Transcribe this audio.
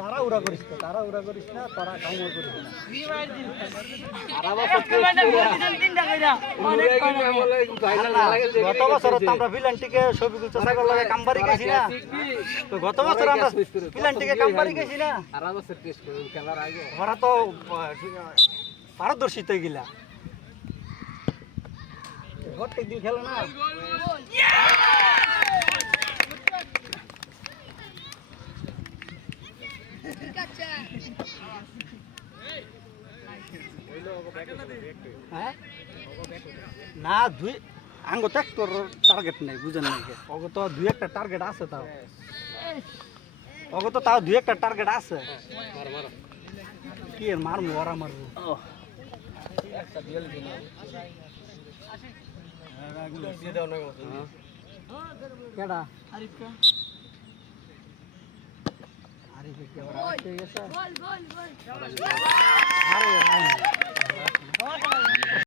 তাড়াহুড়া করিস না তোরা কামও করিস না গত বছর তো আমরা ভিলেনটিকে শফিকুল চাচার লগে কামবাড়ি গেছি না তো গত বছর আমরা ভিলেনটিকে কামবাড়ি গেছি না ওরা তো পারদর্শিত গিলা প্রত্যেক দিন খেলো না না দুই আঙ্গ তো একটু টার্গেট নেই বুঝেন না ওগো তো দুই একটা টার্গেট আছে তাও ওগো তো তাও দুই একটা টার্গেট আছে কি এর মারমু ওরা মারবো কেডা আরিফ ঠিক আছে